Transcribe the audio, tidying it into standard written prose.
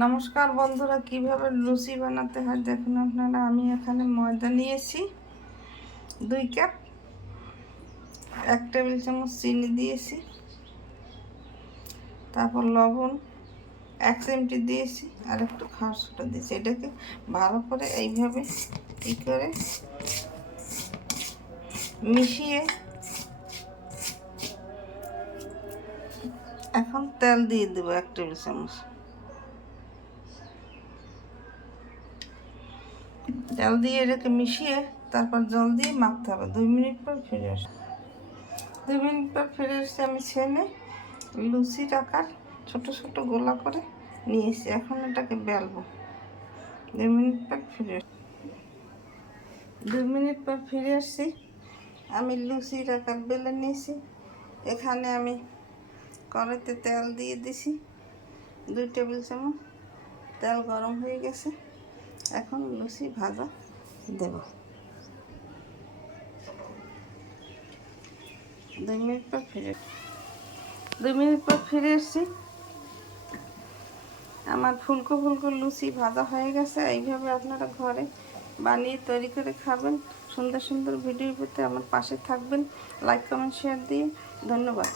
নমস্কার বন্ধুরা, কিভাবে লুচি বানাতে হয় দেখুন আপনারা। আমি এখানে ময়দা নিয়েছি 2 কাপ, 1 টেবিল চামচ চিনি দিয়েছি, তারপর লবণ 1 চিমটি দিয়েছি, আর একটু খাওয়ার সোডা দিয়েছি। এটাকে ভালো করে এইভাবে করে মিশিয়ে এখন তেল দিয়ে দেবো 1 টেবিল চামচ। তেল দিয়ে এটাকে মিশিয়ে তারপর জল দিয়ে মাখতে হবে। 2 মিনিট পর ফিরে আসে। 2 মিনিট পর ফিরে এসে আমি ছেনে লুচির আকার ছোট ছোট গোলা করে নিয়েছি। এখন এটাকে বেলবো। 2 মিনিট পর ফিরে 2 মিনিট পর ফিরে আসছি। আমি লুচির আকার বেলে নিয়েছি। এখানে আমি কড়াইতে তেল দিয়ে দিছি 2 টেবিল চামচ। তেল গরম হয়ে গেছে, এখন লুচি ভাজা দেব। 2 মিনিট পর ফিরে এসছি। আমার ফুলকো ফুলকো লুচি ভাজা হয়ে গেছে। এইভাবে আপনারা ঘরে বানিয়ে তৈরি করে খাবেন। সুন্দর সুন্দর ভিডিও পেতে আমার পাশে থাকবেন। লাইক কমেন্ট শেয়ার দিয়ে ধন্যবাদ।